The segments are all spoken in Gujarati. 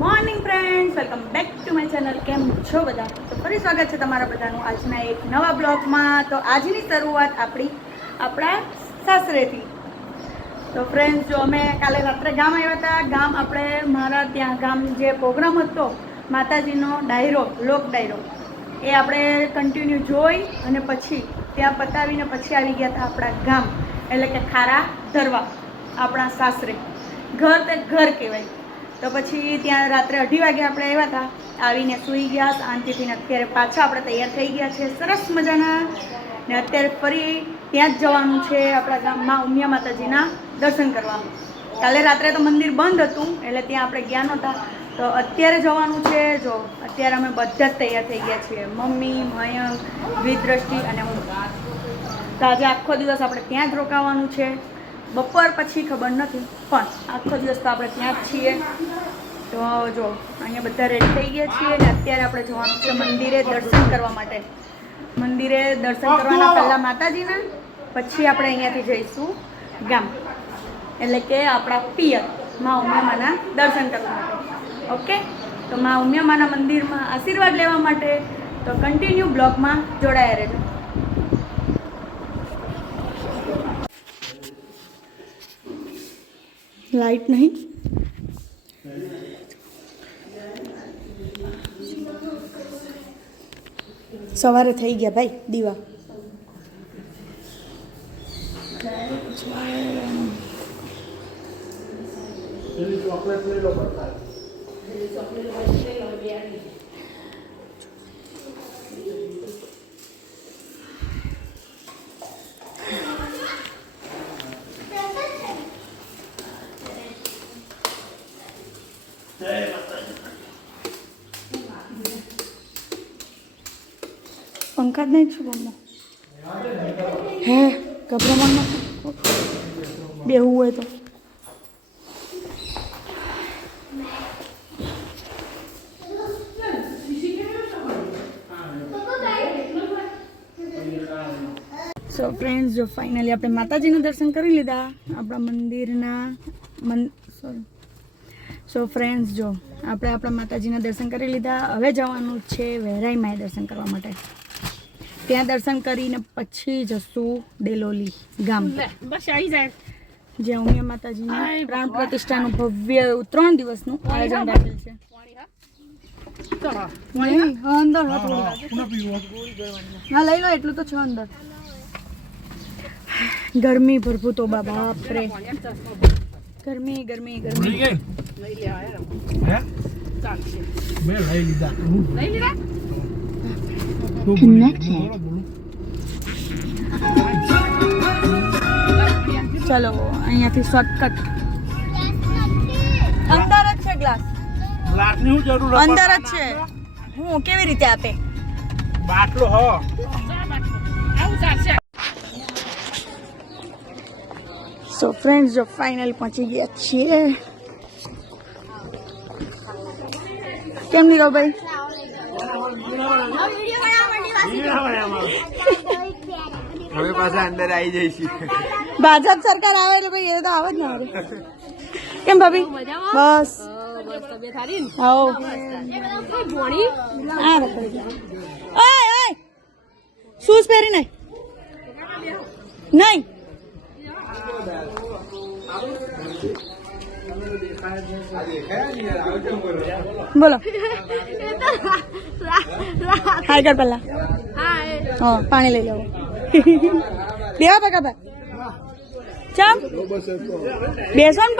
Morning friends, welcome back to my channel. કેમ છો બધા? તો ફરી સ્વાગત છે તમારા બધાનું આજના એક નવા બ્લોગમાં. તો આજની શરૂઆત આપણા સાસરેથી. તો ફ્રેન્ડ્સ, જો અમે કાલે રાત્રે ગામ આવ્યા હતા. ગામ આપણે મારા ત્યાં ગામ જે પ્રોગ્રામ હતો માતાજીનો ડાયરો, લોક ડાયરો, એ આપણે કન્ટિન્યુ જોઈ અને પછી ત્યાં પતાવીને પછી આવી ગયા હતા આપણા ગામ, એટલે કે ખારા ધરવા, આપણા સાસરે. ઘર તે ઘર કહેવાય. તો પછી ત્યાં રાત્રે 2:30 વાગે આપણે આવ્યા હતા. આવીને સૂઈ ગયા શાંતિથી. અત્યારે પાછા આપણે તૈયાર થઈ ગયા છે સરસ મજાના. ને અત્યારે ફરી ત્યાં જ જવાનું છે આપણા ગામમાં ઉમિયા માતાજીના દર્શન કરવા. કાલે રાત્રે તો મંદિર બંધ હતું એટલે ત્યાં આપણે ગયા નહોતા. તો અત્યારે જવાનું છે. જો અત્યારે અમે બધા જ તૈયાર થઈ ગયા છીએ, મમ્મી, મયંક, વિદ્રષ્ટિ અને હું. તો આજે આખો દિવસ આપણે ત્યાં જ રોકાવાનું છે. બપોર પછી ખબર નથી, પણ આખો દિવસ તો આપણે ત્યાં જ છીએ. તો જો અહીંયા બધા રેડી થઈ ગયા છીએ અને અત્યારે આપણે જવાનું છે મંદિરે દર્શન કરવા માટે. મંદિરે દર્શન કરવાના પહેલાં માતાજીના, પછી આપણે અહીંયાથી જઈશું ગામ, એટલે કે આપણા પિયર મા ઉમિયામાના દર્શન કરવા માટે. ઓકે, તો મા ઉમિયામાના મંદિરમાં આશીર્વાદ લેવા માટે તો કન્ટિન્યુ બ્લોગમાં જોડાયા રહેજો. લાઈટ નહીં. સવારે થઈ ગયા ભાઈ દીવા. પંખા જ નહીં છું મમ્મા. હે ગભરામણમાં બેહવું હોય તો. સો ફ્રેન્ડ્સ, જો ફાઇનલી આપણે માતાજીના દર્શન કરી લીધા આપણા મંદિરના. સો ફ્રેન્ડ્સ, જો આપણે આપણા માતાજીના દર્શન કરી લીધા. હવે જવાનું છે વહેરાઈમાં દર્શન કરવા માટે. ત્યાં દર્શન કરીને પછી જશું ડેલોલી ગામ. બસ આવી જાય, જ્યાં ઉમિયા માતાજીની પ્રાણ પ્રતિષ્ઠાનું ભવ્ય 3 દિવસનું આયોજન રાખેલ છે. અંદર હા લઈ લો, એટલું તો છે અંદર. ગરમી ભરપૂર તો બાપરે, ગરમી ગરમી ગરમી. ચલો અહીંયાથી શોર્ટકટ. અંદર જ છે ગ્લાસ, અંદર જ છે. હું કેવી રીતે આપે બાટલો? હો સો ફ્રેન્ડ્સ, જો ફાઇનલ પહોંચી ગયા છીએ. કેમ નીરવ ભાઈ? હવે પાછા અંદર આવી જઈશું. ભાજપ સરકાર આવે એટલે ભાઈ એ તો આવે જ ને. કેમ ભાભી? બસ શૂઝ પહેરી નહીં નહીં. બોલો હાય કર પેલા. હા પાણી લઈ લેવું. દેવા પકા ભાઈ ચમ બેસો ને.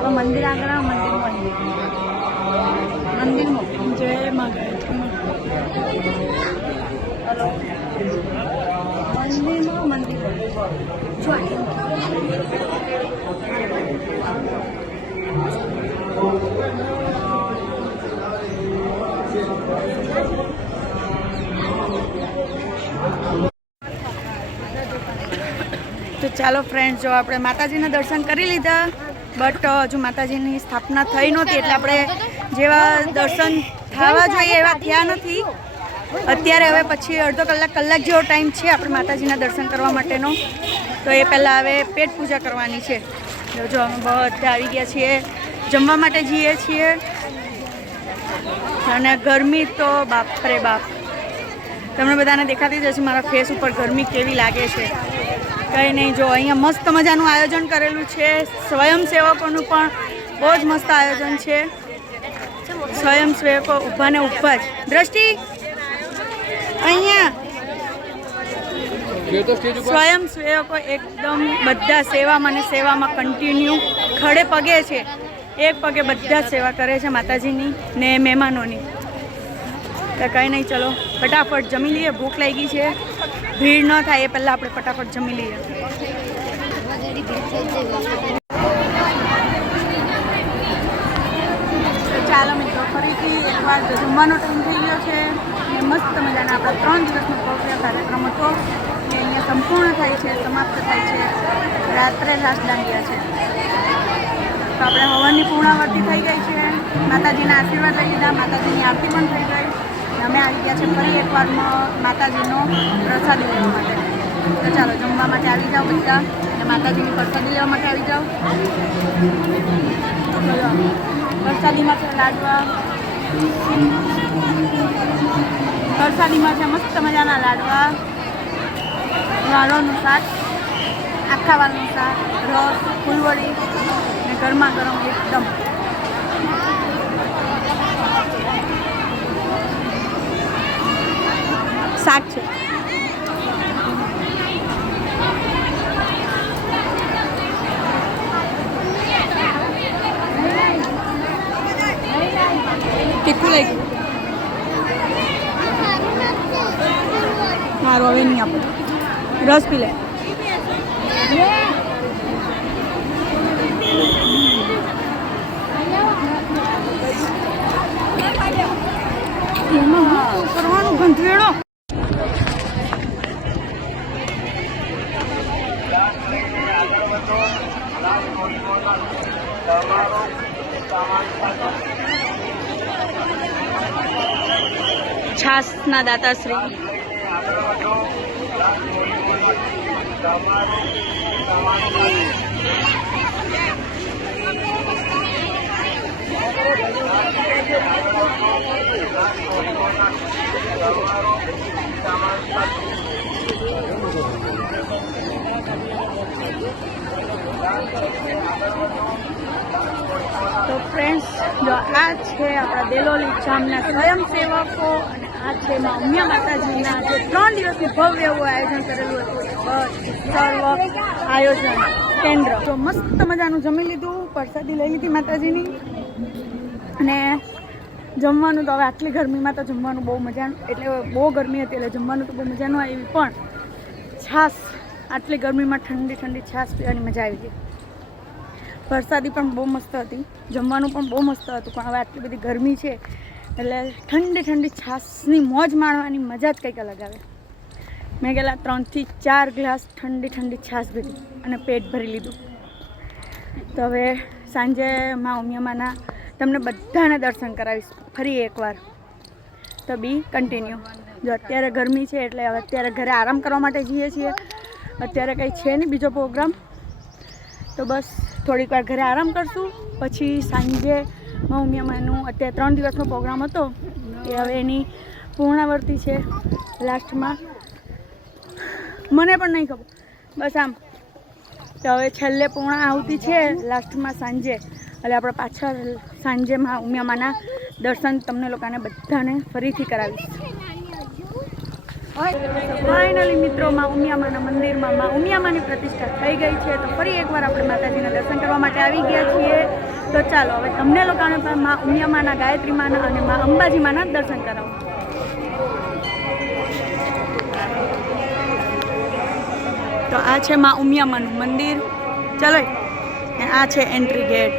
પણ મંદિર આગળ મંદિરમાં જય મા ગાયત્રી. મંદિર તો ચાલો ફ્રેન્ડ્સ, જો આપણે માતાજીના દર્શન કરી લીધા. બટ હજુ માતાજીની સ્થાપના થઈ નહોતી એટલે આપણે જેવા દર્શન થવા જોઈએ એવા થયા નથી. અત્યારે હવે પછી અડધો કલાક જેવો ટાઈમ છે આપણે માતાજીના દર્શન કરવા માટેનો. તો એ પહેલાં હવે પેટ પૂજા કરવાની છે. જો અમે બધા આવી ગયા છીએ, જમવા માટે જઈએ છીએ. અને ગરમી તો બાપરે બાપ, તમને બધાને દેખાતી જ હશે મારા ફેસ ઉપર ગરમી કેવી લાગે છે. કંઈ નહીં, જો અહીંયા મસ્ત મજાનું આયોજન કરેલું છે. સ્વયંસેવકોનું પણ બહુ જ મસ્ત આયોજન છે. સ્વયંસેવકો ઊભા ને ઊભા જ. દ્રષ્ટિ અહીંયા સ્વયંસેવકો એકદમ બધા સેવામાં ને સેવામાં કન્ટિન્યુ ખડે પગે છે. એક પગે બધા જ સેવા કરે છે માતાજીની ને મહેમાનોની. તો કંઈ નહીં, ચલો ફટાફટ જમી લઈએ. ભૂખ લાગી છે, ભીડ ન થાય એ પહેલાં આપણે ફટાફટ જમી લઈએ. ચાલો મિત્રો, ફરીથી એકવાર જમવાનો ટાઈમ થઈ ગયો છે. મસ્ત મજાના આપણા 3 દિવસનો ભવ્ય કાર્યક્રમ હતો એ અહીંયા સંપૂર્ણ થાય છે, સમાપ્ત થાય છે. રાત્રે રાસ દાંડિયા છે. તો આપણે હવનની પૂર્ણાવર્તિ થઈ ગઈ છે. માતાજીના આશીર્વાદ લઈ લીધા, માતાજીની આરતી પણ થઈ ગઈ. અમે આવી ગયા છે ફરી એકવાર માતાજીનો પ્રસાદી લેવા માટે. તો ચાલો જમવા માટે આવી જાઓ બધા, અને માતાજીની પ્રસાદી લેવા માટે આવી જાઓ. પ્રસાદીમાં છે લાડવા, પ્રસાદીમાં છે મસ્ત મજાના લાડવા, વાળોનું શાક, આખા વાળનું શાક, રસ, ફૂલવડી અને ગરમા ગરમ એકદમ. શાક છે. તીખું લાગ્યું મારું, હવે નહીં આપો. રસ પી લે. કરવાનું ગંધેડો. છાસના દાતાશ્રી. તો ફ્રેન્ડ્સ, જો આ છે આપણા દેલોલી ગામના સ્વયંસેવકો અને આ છે માં ઉમિયા માતાજીના જે 3 દિવસનું ભવ્ય એવું આયોજન કરેલું હતું. સર્વ આયોજન કેન્દ્ર. તો મસ્ત મજાનું જમી લીધું, પ્રસાદી લઈ લીધી માતાજીની. અને જમવાનું તો હવે આટલી ગરમીમાં તો જમવાનું બહુ મજાનું, એટલે બહુ ગરમી હતી એટલે જમવાનું તો બહુ મજાનું આવી. પણ છાશ, આટલી ગરમીમાં ઠંડી ઠંડી છાશ પીવાની મજા આવી ગઈ. પ્રસાદી પણ બહુ મસ્ત હતી, જમવાનું પણ બહુ મસ્ત હતું. પણ હવે આટલી બધી ગરમી છે એટલે ઠંડી ઠંડી છાશની મોજ માણવાની મજા જ કંઈક અલગ આવે. મેં ગયેલા 3 થી 4 ગ્લાસ ઠંડી ઠંડી છાશ પીધી અને પેટ ભરી લીધું. તો હવે સાંજે માં ઉમિયામાના તમને બધાને દર્શન કરાવીશ ફરી એકવાર. તો બી કન્ટિન્યુ. જો અત્યારે ગરમી છે એટલે હવે અત્યારે ઘરે આરામ કરવા માટે જઈએ છીએ. અત્યારે કંઈ છે નહીં બીજો પ્રોગ્રામ, તો બસ થોડીક વાર ઘરે આરામ કરશું. પછી સાંજે માં ઉમિયામાનું અત્યારે 3 દિવસનો પ્રોગ્રામ હતો એ હવે એની પૂર્ણાવર્તિ છે લાસ્ટમાં. મને પણ નહીં ખબર, બસ આમ. તો હવે છેલ્લે પૂર્ણ આહુતિ છે લાસ્ટમાં સાંજે, એટલે આપણે પાછળ સાંજે માં ઉમિયામાના દર્શન તમને લોકોને બધાને ફરીથી કરાવીશ. ફાઇનલી મિત્રો, માં ઉમિયામાના મંદિરમાં માં ઉમિયામાની પ્રતિષ્ઠા થઈ ગઈ છે. તો ફરી એકવાર આપણે માતાજીના દર્શન કરવા માટે આવી ગયા છીએ. તો ચાલો હવે તમને લોકોને પણ માં ઉમિયામાના, ગાયત્રીમાના અને માં અંબાજીમાના દર્શન કરાવો. તો આ છે માં ઉમિયામાનું મંદિર. ચલો, આ છે એન્ટ્રી ગેટ.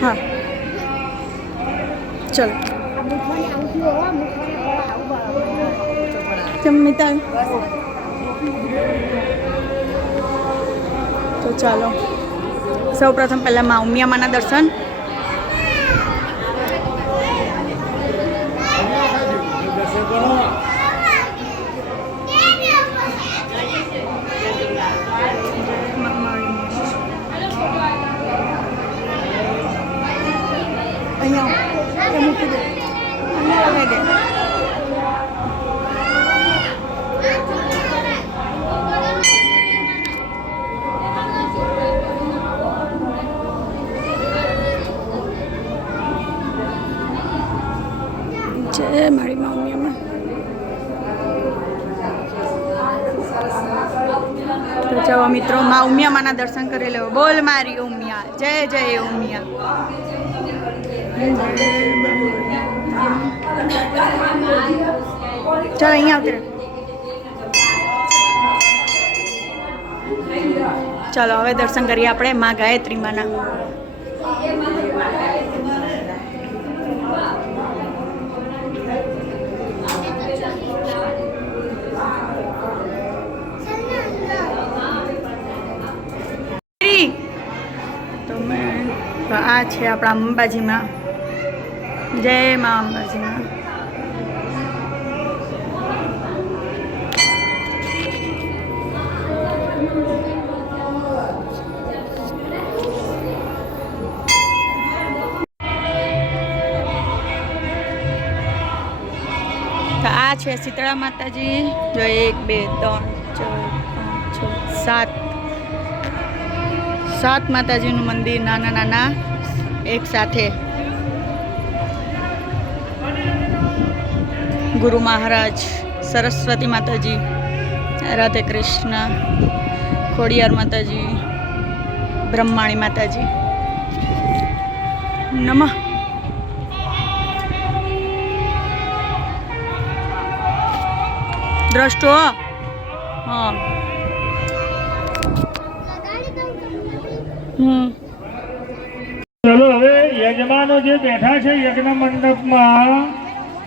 હા, ચલો. કેમ મિતાલ? તો ચાલો સૌ પ્રથમ પહેલાં મા ઉમિયામાના દર્શન. અહીંયા મૂકી દે, અહીંયા લગાવી દે. જય મારી મા ઉમિયામાં. તો ચાલો મિત્રો મા ઉમિયામાના દર્શન કરી લો. બોલ મારી ઉમિયા, જય જય ઉમિયા. ચાલો અહીંયા આવતે. ચાલો હવે દર્શન કરીએ આપણે મા ગાયત્રી માના. તો આ છે આપણા અંબાજીમાં. જય મા અંબાજીમાં. તો આ છે શીતળા માતાજી. જો 1 2 3 4 5 6 7 માતાજીનું મંદિર નાના નાના એક સાથે. ગુરુ મહારાજ, સરસ્વતી માતાજી, રાધે કૃષ્ણ, ખોડિયાર માતાજી, બ્રહ્માણી માતાજી. નમઃ. દ્રષ્ટો. હા. ચલો હવે યજમાનો જે બેઠા છે યજ્ઞ મંડપમાં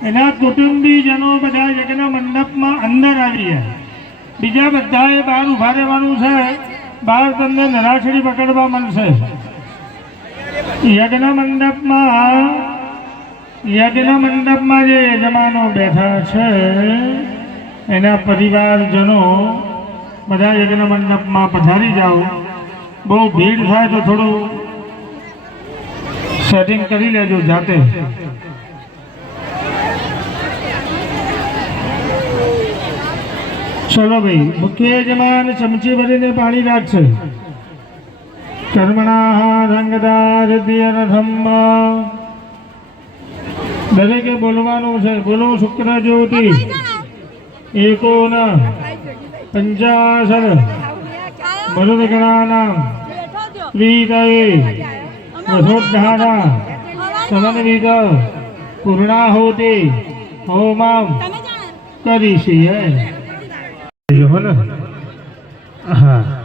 એના કુટુંબીજનો બધા યજ્ઞ મંડપમાં અંદર આવી ગયા. બીજા બધાએ બહાર ઉભા રહેવાનું છે. બહાર તમને નરાછડી પકડવા મળશે. યજ્ઞ મંડપમાં જે યજમાનો બેઠા છે એના પરિવારજનો બધા યજ્ઞ મંડપમાં પધારી જાઓ. બહુ ભીડ થાય તો થોડું સેટિંગ કરી લેજો જાતે. ચલો ભાઈ. મુખ્ય યજમાન ચમચી ભરીને પાણી રાખશે. કર્મણા રંગદારધ્યરથમ. દરેકે બોલવાનું છે. બોલો શુક્ર જ્યોતિ એકોન પંચાશર મરુદગણાનામ પ્રીતયે વસોદ્ધારા સમન્વિત પૂર્ણાહુતિ હોમામ કરીશીએ. હા.